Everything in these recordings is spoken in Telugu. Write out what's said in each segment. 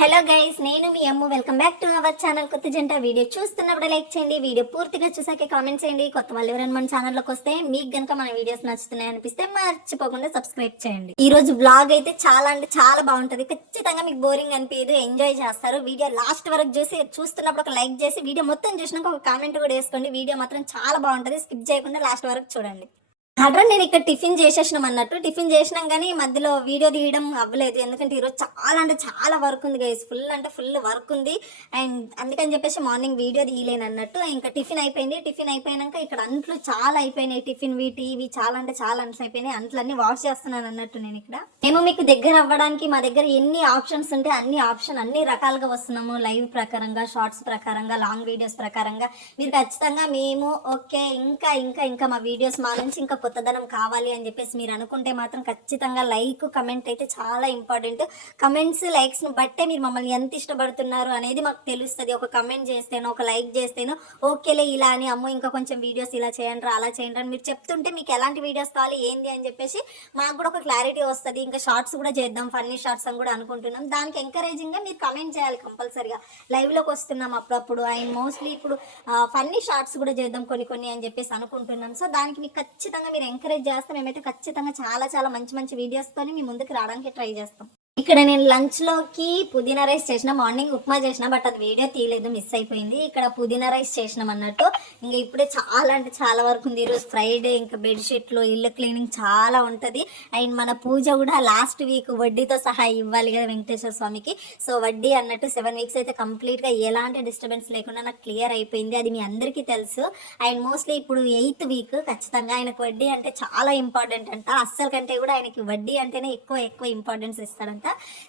హలో గైస్, నేను మీ Ammu. Welcome back to our channel. కొత్త జంట వీడియో చూస్తున్నప్పుడు లైక్ చేయండి, వీడియో పూర్తిగా చూసాకే కామెంట్ చేయండి. కొత్త వాళ్ళు ఎవరైనా మన ఛానల్లోకి వస్తే మీకు గనుక మన వీడియోస్ నచ్చుతున్నాయి అనిపిస్తే మర్చిపోకుండా సబ్స్క్రైబ్ చేయండి. ఈ రోజు బ్లాగ్ అయితే చాలా అంటే చాలా బాగుంటది. ఖచ్చితంగా మీకు బోరింగ్ అనిపించదు, ఎంజాయ్ చేస్తారు. వీడియో లాస్ట్ వరకు చూస్తున్నప్పుడు ఒక లైక్ చేసి వీడియో మొత్తం చూసినాక ఒక కామెంట్ కూడా వేసుకోండి. వీడియో మాత్రం చాలా బాగుంటది, స్కిప్ చేయకుండా లాస్ట్ వరకు చూడండి. అడ్రా నేను ఇక్కడ టిఫిన్ చేసేసినాం అన్నట్టు. టిఫిన్ చేసినాం కానీ మధ్యలో వీడియో తీయడం అవ్వలేదు, ఎందుకంటే ఈరోజు చాలా అంటే చాలా వర్క్ ఉంది గైస్. ఫుల్ అంటే ఫుల్ వర్క్ ఉంది. అండ్ అందుకని చెప్పేసి మార్నింగ్ వీడియో తీయలేను అన్నట్టు. ఇంకా టిఫిన్ అయిపోయింది. టిఫిన్ అయిపోయాక ఇక్కడ అంట్లు చాలా అయిపోయినాయి. టిఫిన్వి టీవీ చాలా అంటే చాలా అంట్లు అయిపోయినాయి. అంట్లన్నీ వాష్ చేస్తున్నాను అన్నట్టు. నేను ఇక్కడ మీకు దగ్గర అవ్వడానికి మా దగ్గర ఎన్ని ఆప్షన్స్ ఉంటే అన్ని రకాలుగా వస్తున్నాము. లైవ్ ప్రకారంగా, షార్ట్స్ ప్రకారంగా, లాంగ్ వీడియోస్ ప్రకారంగా. మీరు ఖచ్చితంగా మేము ఓకే ఇంకా ఇంకా ఇంకా మా వీడియోస్ మా నుంచి ఇంకా కొత్తదనం కావాలి అని చెప్పేసి మీరు అనుకుంటే మాత్రం ఖచ్చితంగా లైక్ కమెంట్ అయితే చాలా ఇంపార్టెంట్. కమెంట్స్ లైక్స్ ను బట్టే మీరు మమ్మల్ని ఎంత ఇష్టపడుతున్నారు అనేది మాకు తెలుస్తుంది. ఒక కమెంట్ చేస్తేనో ఒక లైక్ చేస్తేనో ఓకేలే ఇలా అని అమ్మో ఇంకా కొంచెం వీడియోస్ ఇలా చేయండి అలా చేయండి అని మీరు చెప్తుంటే మీకు ఎలాంటి వీడియోస్ కావాలి ఏంది అని చెప్పేసి మాకు కూడా ఒక క్లారిటీ వస్తుంది. ఇంకా షార్ట్స్ కూడా చేద్దాం, ఫన్నీ షార్ట్స్ అని కూడా అనుకుంటున్నాం. దానికి ఎంకరేజింగ్ గా మీరు కమెంట్ చేయాలి కంపల్సరీగా. లైవ్ లోకి వస్తున్నాం అప్పుడప్పుడు. అండ్ మోస్ట్లీ ఇప్పుడు ఫన్నీ షార్ట్స్ కూడా చేద్దాం కొన్ని అని చెప్పేసి అనుకుంటున్నాం. సో దానికి మీకు ఖచ్చితంగా మీరు ఎంకరేజ్ చేస్తే మేమైతే ఖచ్చితంగా చాలా చాలా మంచి మంచి వీడియోస్తోని మీ ముందుకు రావడానికి ట్రై చేస్తాం. ఇక్కడ నేను లంచ్లోకి పుదీనా రైస్ చేసిన, మార్నింగ్ ఉప్మా చేసిన, బట్ అది వీడియో తీయలేదు, మిస్ అయిపోయింది. ఇక్కడ పుదీనా రైస్ చేసినాం అన్నట్టు. ఇంకా ఇప్పుడే చాలా అంటే చాలా వరకు ఉంది. ఈరోజు ఫ్రైడే, ఇంకా బెడ్షీట్లు, ఇల్లు క్లీనింగ్ చాలా ఉంటుంది. అండ్ మన పూజ కూడా లాస్ట్ వీక్ వడ్డీతో సహా ఇవ్వాలి కదా వెంకటేశ్వర స్వామికి. సో వడ్డీ అన్నట్టు 7 వీక్స్ అయితే కంప్లీట్గా ఎలాంటి డిస్టర్బెన్స్ లేకుండా నాకు క్లియర్ అయిపోయింది. అది మీ అందరికీ తెలుసు. అండ్ మోస్ట్లీ ఇప్పుడు 8th వీక్ ఖచ్చితంగా ఆయనకు వడ్డీ అంటే చాలా ఇంపార్టెంట్ అంట. అస్సలు కంటే కూడా ఆయనకి వడ్డీ అంటేనే ఎక్కువ ఇంపార్టెన్స్ ఇస్తాడంట.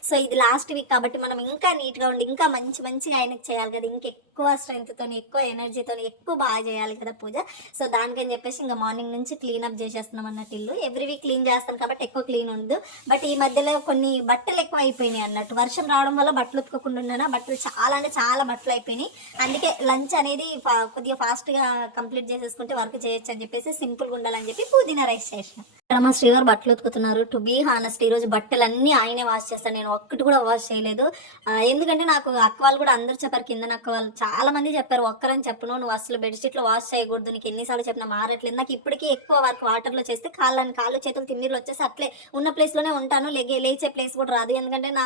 సో ఇది లాస్ట్ వీక్ కాబట్టి మనం ఇంకా నీట్గా ఉండి ఇంకా మంచిగా ఆయనకు చేయాలి కదా. ఇంకెక్కువ స్ట్రెంగ్త్తో, ఎక్కువ ఎనర్జీతో, ఎక్కువ బాగా చేయాలి కదా పూజ. సో దానికని చెప్పేసి ఇంకా మార్నింగ్ నుంచి క్లీనప్ చేసేస్తున్నాం అన్నట్టు. ఇల్లు ఎవ్రీ వీక్ క్లీన్ చేస్తాను కాబట్టి ఎక్కువ క్లీన్ ఉండదు. బట్ ఈ మధ్యలో కొన్ని బట్టలు ఎక్కువ అయిపోయినాయి అన్నట్టు. వర్షం రావడం వల్ల బట్టలు ఉతుకోకుండా ఉన్నాను. బట్టలు చాలా అంటే చాలా బట్టలు అయిపోయినాయి. అందుకే లంచ్ అనేది కొద్దిగా ఫాస్ట్గా కంప్లీట్ చేసేసుకుంటే వర్క్ చేయొచ్చు అని చెప్పేసి సింపుల్గా ఉండాలని చెప్పి పుదీనా రైస్ చేసిన. ఇక్కడ మా శ్రీవారు బట్టలు ఉతుకుతున్నారు. టు బీ హానెస్ట్ ఈరోజు బట్టలు అన్నీ ఆయనే వాష్ చేస్తాను, నేను ఒక్కటి కూడా వాష్ చేయలేదు. ఎందుకంటే నాకు అక్క వాళ్ళు కూడా అందరూ చెప్పారు, కింద అక్క వాళ్ళు చాలా మంది చెప్పారు, ఒక్కరని చెప్పను నువ్వు అసలు బెడ్షీట్లో వాష్ చేయకూడదు, నీకు ఎన్నిసార్లు చెప్పినా మారట్లేదు. నాకు ఇప్పటికీ ఎక్కువ వర్క్ వాటర్లో చేస్తే కాళ్ళు చేతులు తిమ్మిర్లు వచ్చేసి అట్లే ఉన్న ప్లేస్లోనే ఉంటాను. లేచే ప్లేస్ కూడా రాదు, ఎందుకంటే నా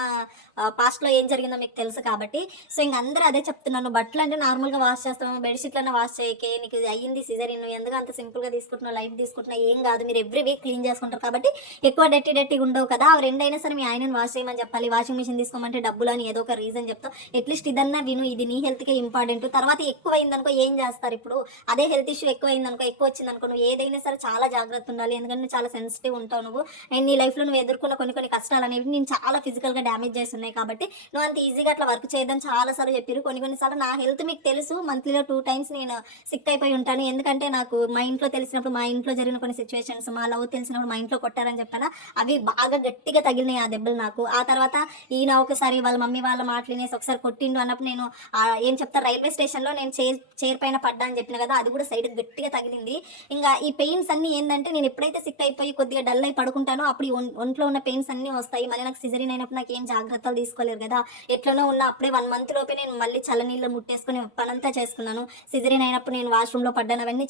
పాస్ట్లో ఏం జరిగిందో మీకు తెలుసు కాబట్టి. సో ఇంక అందరూ అదే చెప్తున్నాను, బట్టలు అంటే నార్మల్గా వాష్ చేస్తాము, బెడ్షీట్లన్నా వాష్ చేయకే, నీకు అయ్యింది సిజరీన్, నువ్వు ఎందుకు అంత సింపుల్గా తీసుకుంటున్నావు, లైట్ తీసుకుంటున్నా, ఏం కాదు, మీరు ఎవ్రీ వీక్ క్లీన్ చేసుకుంటారు కాబట్టి ఎక్కువ డట్టిగా ఉండవు కదా. ఆ రెండైనా సరే మీ ఆయనను వాష్ చేయమని చెప్పాలి. వాషింగ్ మిషన్ తీసుకోమంటే డబ్బులు అని ఏదో ఒక రీజన్ చెప్తాం. అట్లీస్ట్ ఇదన్నా విను, ఇది నీ హెల్త్కే ఇంపార్టెంట్. తర్వాత ఎక్కువ అయిందనుకో ఏం చేస్తారు, ఇప్పుడు అదే హెల్త్ ఇష్యూ ఎక్కువ అయిందనుకో, ఎక్కువ వచ్చిందనుకో, నువ్వు ఏదైనా సరే చాలా జాగ్రత్త ఉండాలి. ఎందుకంటే నువ్వు చాలా సెన్సిటివ్ ఉంటావు. నువ్వు అండ్ నీ లైఫ్లో నువ్వు ఎదుర్కొన్న కొన్ని కష్టాలు అనేవి నేను చాలా ఫిజికల్గా డ్యామేజ్ చేస్తున్నాయి కాబట్టి నువ్వు అంత ఈజీగా అట్లా వర్క్ చేయదని చాలాసార్లు చెప్పారు. కొన్నిసార్లు నా హెల్త్ మీకు తెలుసు, మంత్లీలో 2 times నేను సిక్ అయిపోయి ఉంటాను. ఎందుకంటే నాకు మా ఇంట్లో తెలిసినప్పుడు, మా ఇంట్లో జరిగిన కొన్ని సిచ్యువేషన్స్, మా లవ్ తెలిసినప్పుడు మా ఇంట్లో కొట్టారని చెప్పాను, అవి బాగా గట్టిగా తగిలినాయి ఆ దెబ్బలు నాకు. ఆ తర్వాత ఈయన ఒకసారి వాళ్ళ మమ్మీ వాళ్ళ మాటలినేసి ఒకసారి కొట్టిండు అన్నప్పుడు నేను ఏం చెప్తాను, రైల్వే స్టేషన్లో నేను చైర్ పైన పడ్డా అని చెప్పిన కదా, అది కూడా సైడ్ గట్టిగా తగిలింది. ఇంకా ఈ పెయిన్స్ అన్ని ఏంటంటే నేను ఎప్పుడైతే సిక్ అయిపోయి కొద్దిగా డల్ అయి పడుకుంటానో అప్పుడు ఒంట్లో ఉన్న పెయిన్స్ అన్ని వస్తాయి. మళ్ళీ నాకు సిజరీన్ అయినప్పుడు నాకు ఏం జాగ్రత్తలు తీసుకోలేరు కదా. ఎట్లనో ఉన్న అప్పుడే 1 month లోపే నేను మళ్ళీ చల్లనీళ్ళు ముట్టేసుకుని పనంతా చేసుకున్నాను. సిజరీన్ అయినప్పుడు నేను వాష్రూమ్లో పడ్డాను. అవన్నీ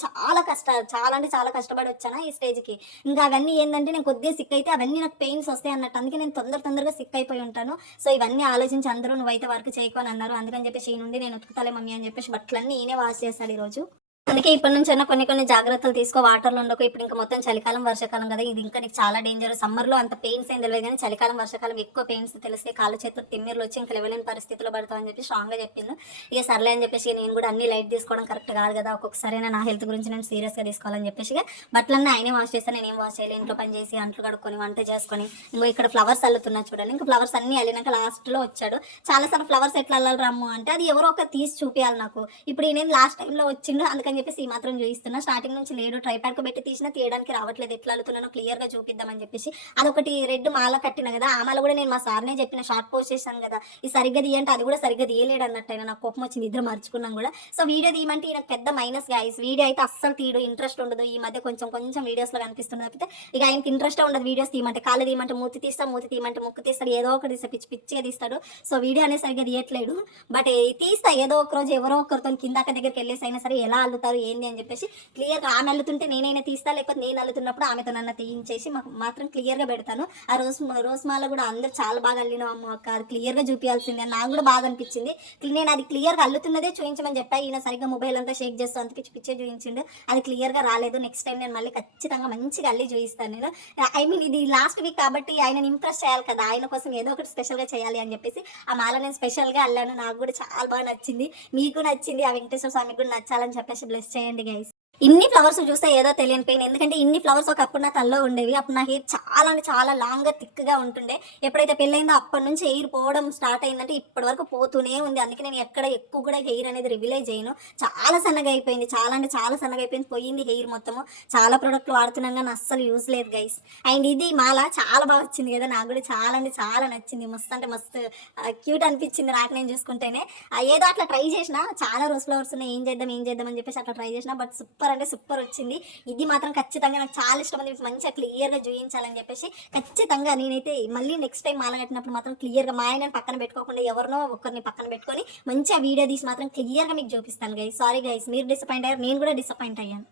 చాలా అంటే చాలా కష్టపడి వచ్చాను ఈ స్టేజ్కి. ఇంకా అవన్నీ ఏంటంటే నేను కొద్దిగా సిక్ అయితే అవన్నీ నాకు పెయిన్స్ వస్తాయి అన్నట్టు, అందుకే నేను తొందరగా సిక్ అయిపోయి ఉంటాను. సో ఇవన్నీ ఆలోచించి అందరూ నువ్వైతే వర్క్ చేయకు అని అన్నారు. అందుకని చెప్పేసి ఈ నుండి నేను ఉతుకుతాలే మమ్మీ అని చెప్పేసి బట్టలన్నీ ఈయనే వాష్ చేస్తాడు ఈరోజు. అందుకే ఇప్పటి నుంచి అయినా కొన్ని జాగ్రత్తలు తీసుకో, వాటర్లో ఉండకు. ఇప్పుడు ఇంకా మొత్తం చలికాలం వర్షాకాలం కదా, ఇది ఇంకా నీకు చాలా డేంజర్. సమ్మర్లో అంత పెయిన్స్ ఏం తెలియదు కానీ చలికాలం వర్షాకాలం ఎక్కువ పెయిన్స్ తెలిస్తే కాళ్ళు చేతులు తిమ్మిర్లు వచ్చి ఇంకా లేవలేని పరిస్థితిలో పడతావు అని చెప్పి స్ట్రాంగ్గా చెప్పింది. ఇక సర్లే అని చెప్పేసి నేను కూడా అన్ని లైట్ తీసుకోవడం కరెక్ట్ కాదు కదా, ఒక్కొక్కసారి నా హెల్త్ గురించి నేను సీరియస్గా తీసుకోవాలని చెప్పేసి బట్టలన్నీ ఆయనే వాష్ చేస్తాను, నేనేం వాష్ చేయలేదు. ఇంట్లో పని చేసి అంట్లు కడుక్కొని వంట చేసుకొని ఇంకో ఇక్కడ ఫ్లవర్స్ అల్లుతున్నా చూడండి. ఇంకా ఫ్లవర్స్ అన్ని అల్లినాక లాస్ట్లో వచ్చాడు. చాలాసార్లు ఫ్లవర్స్ ఎట్లా అల్లాలి రమ్ము అంటే అది ఎవరో ఒకరు తీసి చూపించాలి నాకు. ఇప్పుడు ఈయన లాస్ట్ టైంలో వచ్చిండు, అందుకని అందుకని చెప్పేసి ఈ మాత్రం చూపిస్తున్నా. స్టార్టింగ్ నుంచి లేడు, ట్రైపాడ్ కు పెట్టి తీసినా తీయడానికి రావట్లేదు, ఎట్లా అల్లుతున్నానో క్లియర్ గా చూపిద్దామని చెప్పేసి. అదొకటి రెడ్ మాల కట్టిన కదా, ఆ మాల కూడా నేను మా సార్నే చెప్పిన, షార్ట్ పోస్ట్ చేశాను కదా ఈ సరిగ్గా తీయంటే అది కూడా సరిగ్గా తీయలేడు అన్నట్టు. అయినా నాకు కోపం వచ్చింది, ఇద్దరు మర్చుకున్నాం కూడా. సో వీడియో తీయమంటే ఈయన పెద్ద మైనస్ గాయస్, వీడియో అయితే అస్సలు తీయడు, ఇంట్రెస్ట్ ఉండదు. ఈ మధ్య కొంచెం కొంచెం వీడియోస్ లో కనిపిస్తుంది తప్పితే ఇక ఆయనకి ఇంట్రెస్ట్ ఉండదు. వీడియోస్ తీయమంటే కాళ్ళు తీయమంటే మూతి తీస్తాడు, మూతి తీయమంటే ముక్కు తీస్తాడు, ఏదో ఒకటి తీస్తే పిచ్చి పిచ్చిగా తీస్తాడు. సో వీడియో అనేది సరిగ్గా తీయట్లేడు. బట్ తీస్తా ఏదో ఒక రోజు ఎవరో ఒకరితో కిందాక దగ్గరికి వెళ్ళేసి అయినా సరే ఎలా అల్లుతారు ఏంది అని చెప్పేసి క్లియర్గా ఆమె అల్లుతుంటే నేనైనా తీస్తా, లేకపోతే నేను అల్లుతున్నప్పుడు ఆమెతో నన్ను తీయించేసి మాత్రం క్లియర్గా పెడతాను. ఆ రోజుమాల కూడా అందరు చాలా బాగా అల్లినాం అమ్మ అక్క, అది క్లియర్గా చూపించాల్సిందే. నాకు కూడా బాగా అనిపించింది. నేను అది క్లియర్గా అల్లుతున్నదే చూపించమని చెప్పా, ఈయన సరిగ్గా మొబైల్ అంతా షేక్ చేస్తూ అంత పిచ్చి పిచ్చే చూపించిండు, అది క్లియర్గా రాలేదు. నెక్స్ట్ టైం నేను మళ్ళీ ఖచ్చితంగా మంచిగా అల్లి చూపిస్తాను నేను. ఐ మీన్ ఇది లాస్ట్ వీక్ కాబట్టి ఆయనని ఇంప్రెస్ చేయాలి కదా, ఆయన కోసం ఏదో ఒకటి స్పెషల్గా చేయాలి అని చెప్పేసి ఆ మాల నేను స్పెషల్గా అల్లాను. నాకు కూడా చాలా బాగా నచ్చింది, మీకు నచ్చింది, ఆ వెంకటేశ్వర స్వామికి కూడా నచ్చాలని చెప్పేసి బ్లెస్ చేయండి గైస్. ఇన్ని ఫ్లవర్స్ చూస్తే ఏదో తెలియని పెయిన్, ఎందుకంటే ఇన్ని ఫ్లవర్స్ ఒకప్పుడు నా తల్లో ఉండేవి. అప్పుడు నా హెయిర్ చాలా అంటే చాలా లాంగ్గా థిక్గా ఉంటుండే. ఎప్పుడైతే పెళ్ళైందో అప్పటి నుంచి హెయిర్ పోవడం స్టార్ట్ అయిందంటే ఇప్పటి వరకు పోతూనే ఉంది. అందుకే నేను ఎక్కడ ఎక్కువ కూడా హెయిర్ అనేది రివిలైజ్ చేయను. చాలా సన్నగా అయిపోయింది, చాలా అంటే చాలా సన్నగా అయిపోయింది, పోయింది హెయిర్ మొత్తము. చాలా ప్రోడక్ట్లు వాడుతున్నాం కానీ అస్సలు యూజ్ లేదు గైస్. అండ్ ఇది మాల చాలా బాగా వచ్చింది కదా, నాకు కూడా చాలా అంటే చాలా నచ్చింది. మస్తు అంటే మస్తు క్యూట్ అనిపించింది నాకు నేను చూసుకుంటేనే. ఏదో అట్లా ట్రై చేసిన, చాలా రోజ్ ఫ్లవర్స్ ఉన్నాయి, ఏం చేద్దాం అని చెప్పేసి అట్లా ట్రై చేసిన, బట్ సూపర్ అంటే సూపర్ వచ్చింది. ఇది మాత్రం ఖచ్చితంగా నాకు చాలా ఇష్టం ఉంది, మంచిగా క్లియర్గా చూపించాలని చెప్పేసి ఖచ్చితంగా నేనైతే మళ్ళీ నెక్స్ట్ టైం మాల కట్టినప్పుడు మాత్రం క్లియర్గా మా ఆయన పక్కన పెట్టుకోకుండా ఎవరినో ఒకరిని పక్కన పెట్టుకొని మంచిగా వీడియో తీసి మాత్రం క్లియర్గా మీకు చూపిస్తాను గైస్. సారీ గైస్, మీరు డిసప్పాయింట్ అయ్యారు, నేను కూడా డిసప్పాయింట్ అయ్యాను.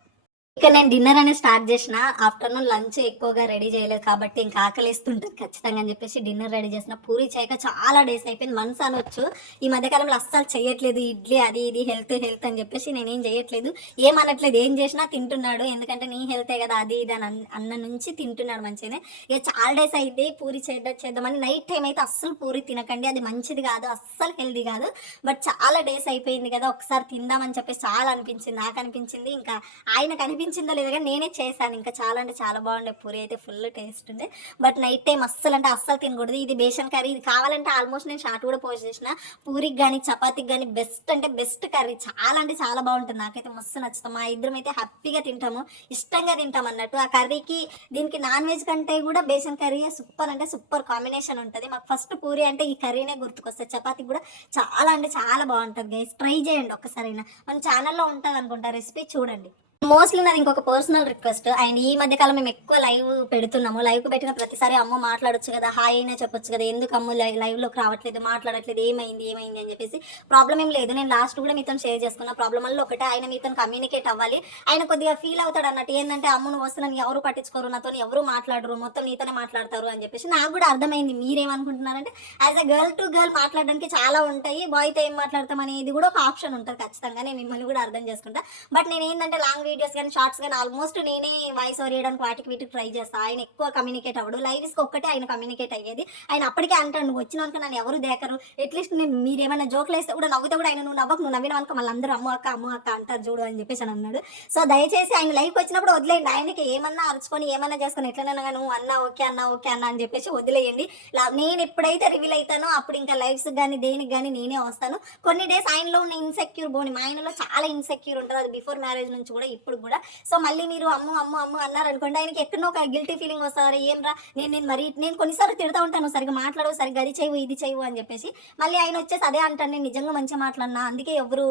ఇక నేను డిన్నర్ అనేది స్టార్ట్ చేసిన, ఆఫ్టర్నూన్ లంచ్ ఎక్కువగా రెడీ చేయలేదు కాబట్టి ఇంకా ఆకలిస్తుంటుంది ఖచ్చితంగా అని చెప్పేసి డిన్నర్ రెడీ చేసిన. పూరి చేయక చాలా డేస్ అయిపోయింది, మనసు అనొచ్చు. ఈ మధ్యకాలంలో అస్సలు చేయట్లేదు, ఇడ్లీ అది ఇది హెల్త్ అని చెప్పేసి నేనేం చేయట్లేదు, ఏమనట్లేదు, ఏం చేసినా తింటున్నాడు. ఎందుకంటే నీ హెల్తే కదా అది ఇది అని అన్న నుంచి తింటున్నాడు మంచిగానే. ఇక చాలా డేస్ అయితే పూరి చేద్దామని. నైట్ టైం అయితే అస్సలు పూరి తినకండి, అది మంచిది కాదు, అస్సలు హెల్దీ కాదు. బట్ చాలా డేస్ అయిపోయింది కదా, ఒకసారి తిందామని చెప్పేసి చాలా అనిపించింది, నాకు అనిపించింది, ఇంకా ఆయనకు అనిపించిందో లేదో కానీ నేనే చేశాను. ఇంకా చాలా అంటే చాలా బాగుండే పూరి అయితే, ఫుల్ టేస్ట్ ఉండే. బట్ నైట్ టైం అస్సలు అంటే అస్సలు తినకూడదు. ఇది బేసన్ కర్రీ, ఇది కావాలంటే ఆల్మోస్ట్ నేను షార్ట్ కూడా పోస్ట్ చేసిన. పూరికి కానీ చపాతీకి కానీ బెస్ట్ అంటే బెస్ట్ కర్రీ, చాలా అంటే చాలా బాగుంటుంది. నాకైతే మస్తు నచ్చుతాం, మా ఇద్దరం అయితే హ్యాపీగా తింటాము, ఇష్టంగా తింటాం అన్నట్టు. ఆ కర్రీకి దీనికి నాన్ వెజ్ కంటే కూడా బేసన్ కర్రీ సూపర్ అంటే సూపర్ కాంబినేషన్ ఉంటుంది. మాకు ఫస్ట్ పూరి అంటే ఈ కర్రీనే గుర్తుకొస్తుంది, చపాతీ కూడా చాలా అంటే చాలా బాగుంటుంది గైస్. ట్రై చేయండి ఒక్కసారైనా, మన ఛానల్లో ఉంటుంది అనుకుంటా రెసిపీ, చూడండి. మోస్ట్లీ నాది ఇంకొక పర్సనల్ రిక్వెస్ట్. అండ్ ఈ మధ్యకాలం మేము ఎక్కువ లైవ్ పెడుతున్నాము, లైవ్ పెట్టిన ప్రతిసారి అమ్మ మాట్లాడొచ్చు కదా, హాయ్ అయినా చెప్పొచ్చు కదా, ఎందుకు అమ్మ లైవ్లోకి రావట్లేదు, మాట్లాడట్లేదు, ఏమైంది అని చెప్పేసి. ప్రాబ్లం ఏం లేదు, నేను లాస్ట్ కూడా మీతో షేర్ చేసుకున్న. ప్రాబ్లం వల్ల ఒకటే, ఆయన మీతో కమ్యూనికేట్ అవ్వాలి, ఆయన కొద్దిగా ఫీల్ అవుతాడు అన్నట్టు. ఏంటంటే అమ్మను వస్తున్నాను ఎవరు పట్టించుకోరు, నాతో ఎవరు మాట్లాడరు, మొత్తం నీతోనే మాట్లాడతారు అని చెప్పేసి. నాకు కూడా అర్థమైంది మీరేమనుకుంటున్నారంటే as a girl to girl మాట్లాడడానికి చాలా ఉంటాయి, బాయ్తో ఏం మాట్లాడతాం అనేది కూడా ఒక ఆప్షన్ ఉంటుంది ఖచ్చితంగా, నేను మిమ్మల్ని కూడా అర్థం చేసుకుంటా. బట్ నేను ఏంటంటే లాంగ్ వీడియోస్ కానీ షార్ట్స్ కానీ ఆల్మోస్ట్ నేనే వాయిస్ ఓవర్ చేయడానికి వాటికి వీటికి ట్రై చేస్తాను. ఆయన ఎక్కువ కమ్యూనికేట్ అవ్వడు, లైవ్స్కి ఒక్కటే ఆయన కమ్యూనికేట్ అయ్యేది. ఆయన అప్పటికే అంటాడు, నువ్వు వచ్చినాక నన్ను ఎవరు దేకరు, అట్లీస్ట్ నేను మీరు ఏమైనా జోక్లు వేస్తే కూడా నవ్వుతే కూడా ఆయన నువ్వు నవ్వకు, నువ్వు నవ్విన వాళ్ళకి మళ్ళీ అందరూ అమ్మ అక్క అంటారు చూడు అని చెప్పేసి అని అన్నాడు. సో దయచేసి ఆయన లైవ్కి వచ్చినప్పుడు వదిలేయండి, ఆయనకి ఏమన్నా అరుచుకొని ఏమన్నా చేసుకొని ఎట్లనైనా నువ్వు అన్నా ఓకే అన్న అని చెప్పేసి వదిలేయండి. నేను ఎప్పుడైతే రివీల్ అవుతానో అప్పుడు ఇంకా లైవ్స్ కానీ దేనికి కానీ నేనే వస్తాను. కొన్ని డేస్ ఆయనలో ఉన్న ఇన్సెక్యూర్ బోని, మా ఆయనలో చాలా ఇన్సెక్యూర్ ఉంటుంది, అది బిఫోర్ మ్యారేజ్ నుంచి కూడా ఇప్పుడు కూడా. సో మళ్ళీ మీరు అమ్ము అన్నారు అనుకోండి, ఆయనకి ఎక్కడో ఒక గిల్టీ ఫీలింగ్ వస్తారు, ఏం రా నేను కొన్నిసార్లు తిడతా ఉంటాను, సరిగ్గా మాట్లాడవు, సరిగ్గా అది చేయవు ఇది చేయవు అని చెప్పేసి. మళ్ళీ ఆయన వచ్చేసి అదే అంటాను, నేను నిజంగా మంచిగా మాట్లాడినా, అందుకే ఎవరు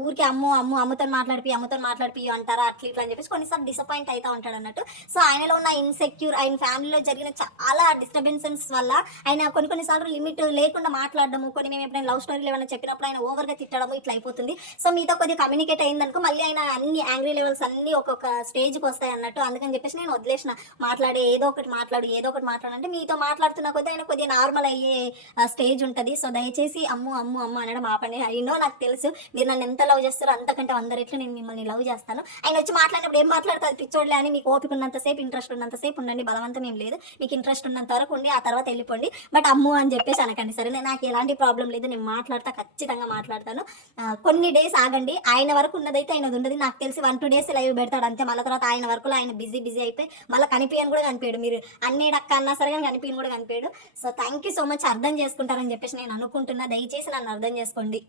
ఊరికి అమ్మతో మాట్లాడిపి అంటారా అట్లా ఇట్లా అని చెప్పేసి కొన్నిసార్లు డిసప్పాయింట్ అవుతా ఉంటాడు అన్నట్టు. సో ఆయనలో ఉన్న ఇన్సెక్యూర్, ఆయన ఫ్యామిలీలో జరిగిన చాలా డిస్టర్బెన్సెస్ వల్ల ఆయన కొన్నిసార్లు లిమిట్ లేకుండా మాట్లాడడము, మేము ఎప్పుడైనా లవ్ స్టోరీలు ఏమైనా చెప్పినప్పుడు ఆయన ఓవర్గా తిట్టడము ఇట్లా అయిపోతుంది. సో మీతో కొద్దిగా కమ్యూనికేట్ అయిందనుకో మళ్ళీ ఆయన అన్ని యాంగ్రీ లెవెల్స్ అన్ని ఒక్కొక్క స్టేజ్కి వస్తాయి అన్నట్టు. అందుకని చెప్పేసి నేను వదిలేసిన, ఏదో ఒకటి మాట్లాడంటే మీతో మాట్లాడుతున్న కొద్దీ ఆయన కొద్దిగా నార్మల్ అయ్యే స్టేజ్ ఉంటుంది. సో దయచేసి అమ్ము అనడం ఆపండి. అయినో నాకు తెలుసు మీరు నన్ను ఎంత లవ్ చేస్తారో, అంతకంటే 100 రెట్లు నేను మిమ్మల్ని లవ్ చేస్తాను. ఆయన వచ్చి మాట్లాడినప్పుడు ఏం మాట్లాడతారు పిచ్చోడ్లే అని, మీకు ఓపిక ఉన్నంతసేపు ఇంట్రెస్ట్ ఉన్నంతసేపు ఉండండి, బలవంతం ఏం లేదు, మీకు ఇంట్రెస్ట్ ఉన్నంత వరకు ఉండి ఆ తర్వాత వెళ్ళిపోండి. బట్ అమ్ము అని చెప్పేసి అనకండి సరే, నాకు ఎలాంటి ప్రాబ్లం లేదు, నేను ఖచ్చితంగా మాట్లాడతాను. కొన్ని డేస్ ఆగండి, ఆయన వరకు ఉన్నదైతే ఆయన ఉండదు. నాకు తెలిసి 1-2 డేస్ లైవ్ పెడతాడు అంతే, మళ్ళీ తర్వాత ఆయన వరకులో ఆయన బిజీ అయిపోయి మళ్ళీ కనిపించని కూడా కనిపించాడు. మీరు అన్నేడక్క అన్నా సరే కానీ కనిపించని కూడా కనిపించాడు. So thank you so much, అర్థం చేసుకుంటారని చెప్పేసి నేను అనుకుంటున్నా. దయచేసి నన్ను అర్థం చేసుకోండి.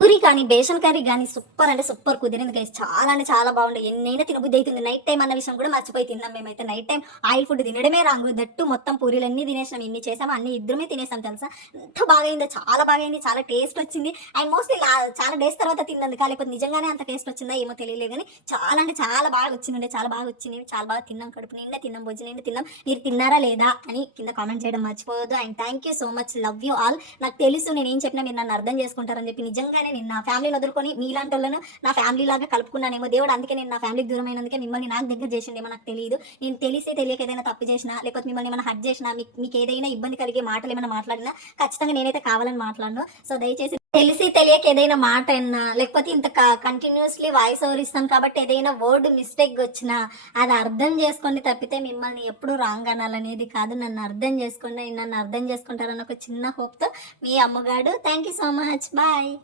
పూరి కానీ బేసన్ కర్రీ కానీ సూపర్ అంటే సూపర్ కుదిరింది గైస్. చాలా అంటే చాలా బాగుండే. ఎన్నైనా తినబుద్ధి అవుతుంది. నైట్ టైం అన్న విషయం కూడా మర్చిపోయి తిన్నాం మేమైతే. నైట్ టైం ఆయిల్ ఫుడ్ తినడమే రాంగు. దట్టు మొత్తం పూరీలన్నీ తినేసాం. ఎన్ని చేసామో అన్ని ఇద్దరమే తినేసాం తెలుసా. ఎంత బాగా అయిందో, చాలా బాగా అయింది. చాలా టేస్ట్ వచ్చింది. అండ్ మోస్ట్లీ చాలా డేస్ తర్వాత తిన్నందుకు లేకపోతే నిజంగానే అంత టేస్ట్ వచ్చిందా ఏమో తెలియలేదు కానీ చాలా అంటే చాలా బాగా వచ్చిందండి. చాలా బాగా వచ్చింది. చాలా బాగా తిన్నాం. కడుపు నిండా తిన్నాం. భోజనం నిండా తిన్నాం. మీరు తిన్నారా లేదా అని కింద కామెంట్ చేయడం మర్చిపోవద్దు. And thank you so much. Love you all. నాకు తెలుసు నేను ఏం చెప్పినా మీరు నన్ను అర్థం చేసుకుంటారని చెప్పి. నిజంగానే నేను నా ఫ్యామిలీని వదులుకొని మీలాంటి వాళ్ళను నా ఫ్యామిలీ లాగా కలుపుకున్నానేమో దేవుడు. అందుకే నేను నా ఫ్యామిలీకి దూరమైనందుకే మిమ్మల్ని నాకు దగ్గర చేసిండేమో నాకు తెలియదు. నేను తెలిసి తెలియక ఏదైనా తప్పు చేసినా లేకపోతే మిమ్మల్ని ఏమైనా హర్ట్ చేసినా మీకు ఏదైనా ఇబ్బంది కలిగే మాటలు ఏమైనా మాట్లాడినా ఖచ్చితంగా నేనైతే కావాలని మాట్లాడను. సో దయచేసి తెలిసి తెలియక ఏదైనా మాట అన్నా లేకపోతే ఇంత కంటిన్యూస్లీ వాయిస్ ఓవర్ ఇస్తాను కాబట్టి ఏదైనా వర్డ్ మిస్టేక్ వచ్చినా అది అర్థం చేసుకోండి తప్పితే మిమ్మల్ని ఎప్పుడు రాంగ్ అనాలనేది కాదు. నన్ను అర్థం చేసుకోండి. నన్ను అర్థం చేసుకుంటారని ఒక చిన్న హోప్తో మీ అమ్మగాడు. Thank you so much. Bye.